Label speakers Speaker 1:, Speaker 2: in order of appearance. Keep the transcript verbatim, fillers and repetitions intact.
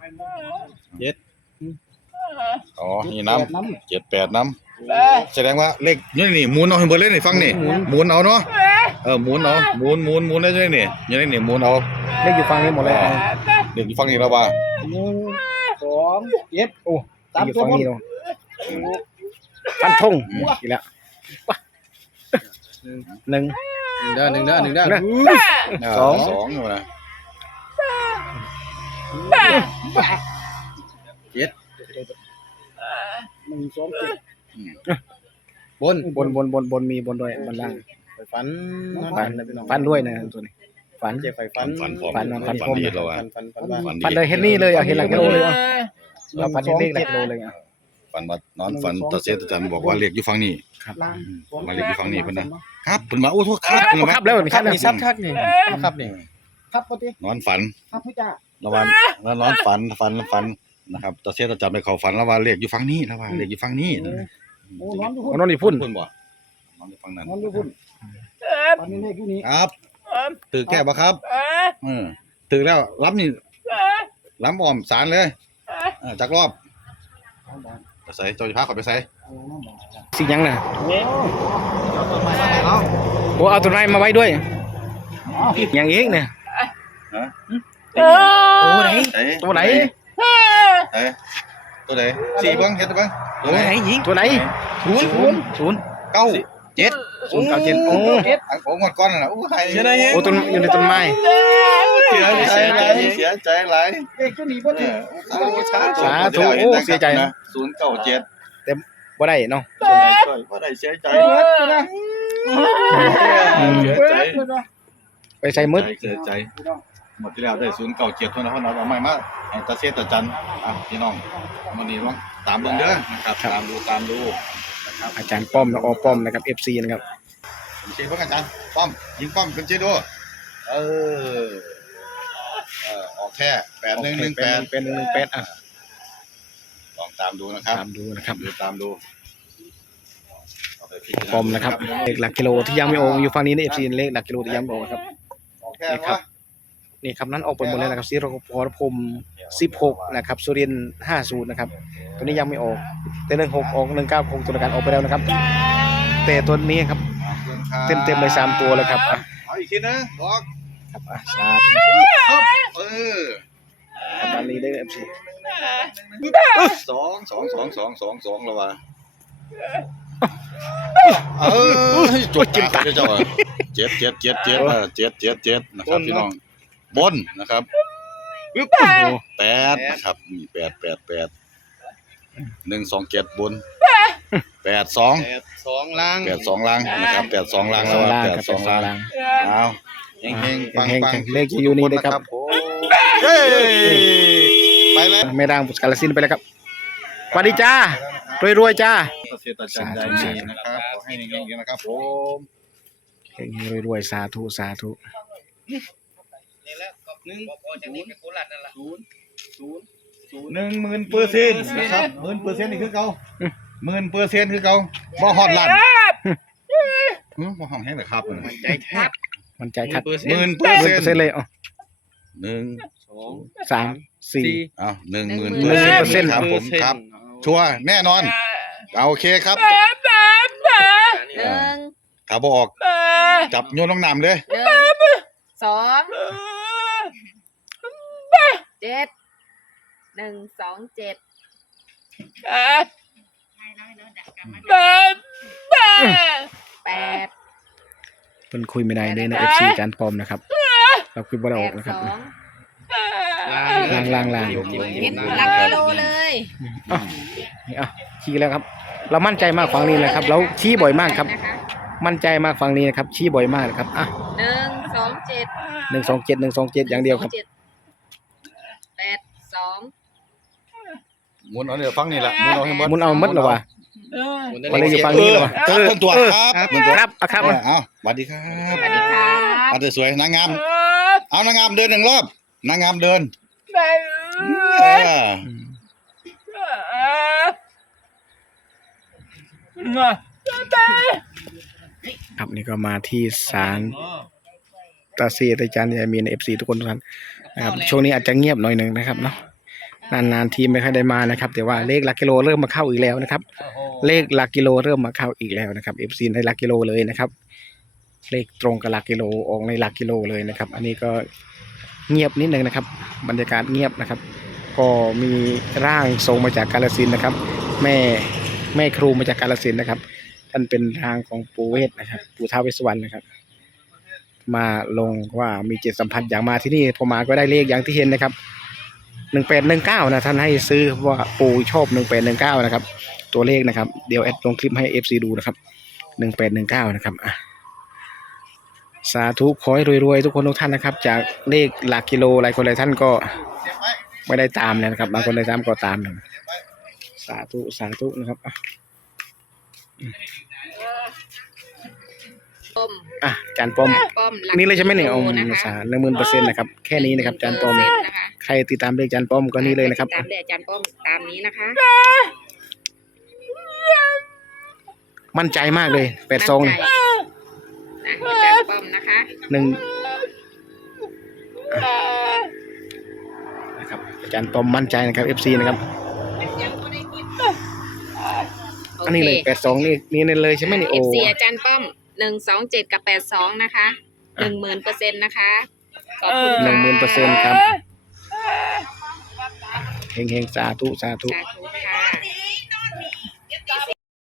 Speaker 1: เจ็ดอ๋อนี่น้ำเจ็ดแปดน้ำแสดงว่าเลขนี่นี่หมุนเอาให้เบิดเลยนี่ฟังนี่หมุนเอาเนาะเออหมุนเอาหมุนหมุนหมุนได้ด้วยนี่ยังได้นี่หมุนเอา
Speaker 2: เลขอยู่ฝั่งนี้หมดเลย
Speaker 1: เด็กอยู่ฟังนี่แล้วว่า
Speaker 2: หนึ่งสองเจ็ดโอ้ตามอยู่ฝั่งนี้เนาะฟันธงอีกแล้วหนึ่ง
Speaker 3: เด้อหนึ่งเด้อหนึ่งเด้อ
Speaker 1: สองสองอยู่นะ
Speaker 3: เจ็ด
Speaker 2: หนึ่งสองเจ็ด
Speaker 3: บน
Speaker 2: บนบนบนบนมีบนด้วยบนล่าง
Speaker 3: ไฟฟัน
Speaker 2: ฟันฟันด้วยนะตัวนี้ฟัน
Speaker 3: เจ็บไฟฟัน
Speaker 1: ฟันฟัน
Speaker 2: ฟันฟัน
Speaker 1: ดีเราอ่ะ
Speaker 3: ฟันฟัน
Speaker 2: ฟันเลยเห็นนี่เลยอ่ะเห็นหลักกิโลเลยอ่ะเราฟันเลขหลักกิโลเลยอ่ะ
Speaker 1: ฟันว่านอนฟันตาเซตอาจารย์บอกว่าเลขอยู่ฝั่งนี้ครับมาเลขอยู่ฝั่งนี้เพิ่นนะครับเพิ่นมาโอ้โทษครับเพิ่น
Speaker 2: ครับแล้ว
Speaker 3: ครับนี่ซับคักนี่ครับนี่
Speaker 2: ครับปกติ
Speaker 1: นอนฝัน
Speaker 2: ครับพี่จ้า
Speaker 1: ระวังแล้วนอนฝันฝันฝันนะครับตาเซตอาจารย์ไปเข้าฝันแล้วว่าเลขอยู่ฝั่งนี้แล้วว่าเลขอยู่ฝั่งนี้
Speaker 2: โอ้นอนอยู่พุ่นนอนอยู่พุ่น
Speaker 1: พุ่นบ่นอนอยู่ฝั่งนั้น
Speaker 2: นอนอยู่พุ่นตอนนี้เลขอยู่นี้
Speaker 1: ครับตื่นแก้บ่ครับเออตื่นแล้วรับนี่รับอ้อมสารเลยเออจักรอบไปใส่เจ้าจะพาเขาไปใส่
Speaker 2: สิยังน่ะโอ้เอาต้นไม้มาไว้ด้วยอย่างอีกเนี่ยตัวไหนตัวไหน
Speaker 1: ตัวไหนสี่เบิ้งเห็นตัวเบิ้ง
Speaker 2: ตัวไหนยิงตัวไหนศูนย์ศูนย์ศูนย์
Speaker 1: เก้าเจ็ด
Speaker 2: ศูนย์เก้าเจ็ดโอ้
Speaker 1: โอ้หมดก้อนน่ะโอ้ใคร
Speaker 2: โอ้ต้นอยู่ในต้นไม้
Speaker 1: เสียใจหลายเสียใจหลาย
Speaker 2: เด็กจะหนีบ่ถึงสาธุโอ้เสียใจนะ
Speaker 1: ศูนย์เก้าเจ็ด
Speaker 2: แต่บ่ได้เนาะ
Speaker 1: บ่ได้เสียใจ
Speaker 2: เสียใจไปใส่มืด
Speaker 1: เสียใจหมดที่แล้วได้ศูนย์เก้าเจ็ดเท่านั้นเพราะเราเอาใหม่มาให้ตาเซตาจันอ่ะพี่น้องวันนี้ลองตามเบิ่งเด้อนะครับตามดูตามดู
Speaker 2: นะครับอาจารย์ป้อมและอป้อมนะครับ เอฟ ซี นะครับ
Speaker 1: ผมเชียร์พวกอาจารย์ป้อมยิงป้อมเป็นเชียร์ดูเออเออออกแค่แปดหนึ่งหนึ่งแปด
Speaker 2: เป็นหนึ่งแปดอ่ะ
Speaker 1: ลองตามดูนะครับ
Speaker 2: ตามดูนะครับ
Speaker 1: ดูตามดู
Speaker 2: ป้อมนะครับเลขหลักกิโลที่ยังไม่ออกอยู่ฝั่งนี้นะ เอฟ ซี เลขหลักกิโลที่ยังไม่ออกครับนี่ครับนี่ครับนั้นออกไปหมดเลยนะครับซีโรพรพรมสิบหกนะครับสุรินทร์ห้าสิบนะครับตัวนี้ยังไม่ออกแต่หนึ่งหกออกหนึ่งเก้าหกตัวการออกไปแล้วนะครับแต่ตัวนี้ครับเต็มเต็มเลยสามตัวเลยครับ
Speaker 1: เอาอีกทีนะบอก
Speaker 2: ครับอ่ะสาธุ
Speaker 1: เออ
Speaker 2: ครับอันนี้ได้ เอฟ ซี
Speaker 1: สองสองสองสองสองสองแล้ววะเออจุดจิ้มตาเจ้าเจ็ดเจ็ดเจ็ดเจ็ดเออเจ็ดเจ็ดเจ็ดนะครับพี่น้องบนนะครับแปดนะครับมีแปดแปดแปดหนึ่งสองเจ็ดบนแปดสอง
Speaker 3: แปดสองล่าง
Speaker 1: แปดสองล่างนะครับแปดสองล่างแล้วแปดสองล่างเอาเฮงเฮงปังปัง
Speaker 2: เลขอยู่นี่นะครับ
Speaker 1: ไปเลย
Speaker 2: ไม่ดังปุสกาลสินไปแล้วครับสวัสดีจ้ารวยรวยจ้า
Speaker 1: เกษตรจันทร์ใจดีนะครับขอให้เฮงๆนะครับผม
Speaker 2: เฮงรวยๆสาธุสาธุ
Speaker 3: หนึ่งศูนย์ศูนย์ศูนย์ศูนย์
Speaker 1: หนึ่งหมื่นเปอร์เซ็นต์นะครับหมื่นเปอร์เซ็นต์นี่คือเก่าหมื่นเปอร์เซ็นต์คือเก่าบ่ฮอดล้านอือบ่ฮอดแห้งเลยครับ
Speaker 3: มันใจแทบ
Speaker 2: มันใจทัด
Speaker 1: หมื่นเปอร์เซ็นต์
Speaker 2: เลยอ๋อ
Speaker 1: หนึ่ง
Speaker 3: สอง
Speaker 2: สามสี่
Speaker 1: อ้าวหนึ่งหมื่นเปอร์เซ็นต์ครับผมครับชัวร์แน่นอนโอเคครับ
Speaker 4: หนึ่ง
Speaker 1: ถ้าบ่ออกจับโยนลงน้ำเลย
Speaker 4: หนึ่งสองเจ็ดหนึ่งสองเจ็ดแปด
Speaker 2: เป็นคุยไม่ได้เลยนะ เอฟ ซี อาจารย์ปอมนะครับเราคุยบ่ได้ออกนะครับล่างล่างล่าง
Speaker 4: เห็นหลักกิโลเลย
Speaker 2: อ๋อนี่อ่ะชี้แล้วครับเรามั่นใจมากฝั่งนี้เลยครับเราชี้บ่อยมากครับมั่นใจมากฝั่งนี้นะครับชี้บ่อยมากนะครับอ่ะ
Speaker 4: หนึ่งสองเจ็ด
Speaker 2: หนึ่งสองเจ็ดหนึ่งสองเจ็ดอย่างเดียวครับ
Speaker 4: แปดสอง
Speaker 1: หมุนเอาเดี๋ยวฟังนี่แหละหมุนเอาให้หมด
Speaker 2: หมุนเอาหมดหรอวะวันนี้อยู่ฝั่งนี้หรอวะ
Speaker 1: ครับคนตัวครับ
Speaker 2: คนตัวครับครับ
Speaker 1: เอาสวัสดีครับ
Speaker 4: สวัสดีครับ
Speaker 1: อาจจะสวยนางงามเอานางงามเดินหนึ่งรอบนางงามเดิน
Speaker 2: ครับนี่ก็มาที่ศาลตาเซียตาจันยายมีน เอฟ ซี ทุกคนทุกท่านนะครับช่วงนี้อาจจะเงียบหน่อยหนึ่งนะครับเนาะนานๆทีไม่ค่อยได้มานะครับแต่ว่าเลขหลักกิโลเริ่มมาเข้าอีกแล้วนะครับเลขหลักกิโลเริ่มมาเข้าอีกแล้วนะครับ เอฟ ซี ในหลักกิโลเลยนะครับเลขตรงกับหลักกิโลออกในหลักกิโลเลยนะครับอันนี้ก็เงียบนิดนึงนะครับบรรยากาศเงียบนะครับก็มีร่างทรงมาจากกาฬสินธุ์นะครับแม่แม่ครูมาจากกาฬสินธุ์นะครับท่านเป็นทางของปู่เวทนะครับปู่ท้าวเวสสวรรณนะครับมาลงว่ามีจิตสัมผัสอย่างมาที่นี่พอมาก็ได้เลขอย่างที่เห็นนะครับหนึ่งแปดหนึ่งเก้านะท่านให้ซื้อว่าปู่ชอบหนึ่งแปดหนึ่งเก้านะครับตัวเลขนะครับเดี๋ยวแอดลงคลิปให้ เอฟ ซี ดูนะครับหนึ่งแปดหนึ่งเก้านะครับอ่ะสาธุขอให้รวยๆทุกคนทุกท่านนะครับจากเลขหลักกิโลหลายคนหลายท่านก็ไม่ได้ตามเลยนะครับบางคนได้ตามก็ตามนะสาธุสาธุนะครับอ่ะ
Speaker 4: ป้อม
Speaker 2: อ่ะจานป้อม
Speaker 4: ป้อม
Speaker 2: นี่เลยใช่ไหมเนี่ยอม
Speaker 4: นะคะ
Speaker 2: สาหนึ่งหมื่นเปอร์เซ็นต์นะครับแค่นี้นะครับจานป้อม
Speaker 4: หนึ่งหมื่นเปอร์เซ็นต์นะคะ
Speaker 2: ใครติดตามเลขจานป้อมก็นี่เลยนะครับ
Speaker 4: ตามเลขอาจารย์ป้อมตามนี้นะคะ
Speaker 2: มั่นใจมากเลยแปดซอง
Speaker 4: มั่นใจนะอาจารย์ป้อมนะคะ
Speaker 2: หนึ่งอ่ะนะครับอาจารย์ป้อมมั่นใจนะครับ เอฟ ซี นะครับอันนี้เลยแปดสองนี่นี่เลยใช่ไหมนี่
Speaker 4: เอ
Speaker 2: โอ้
Speaker 4: ฟซีอาจารย์ป้อมหนึ่งสองเจ็ดกับแปดสองนะคะหนึ่งหมื่นเปอร์เซ็นต์นะคะขอบคุณ
Speaker 2: หนึ่
Speaker 4: ค่ะ
Speaker 2: งหมื่นเปอร์เซ็นต์ครับเฮงเฮงๆสาธุสาธุ
Speaker 4: สาธุ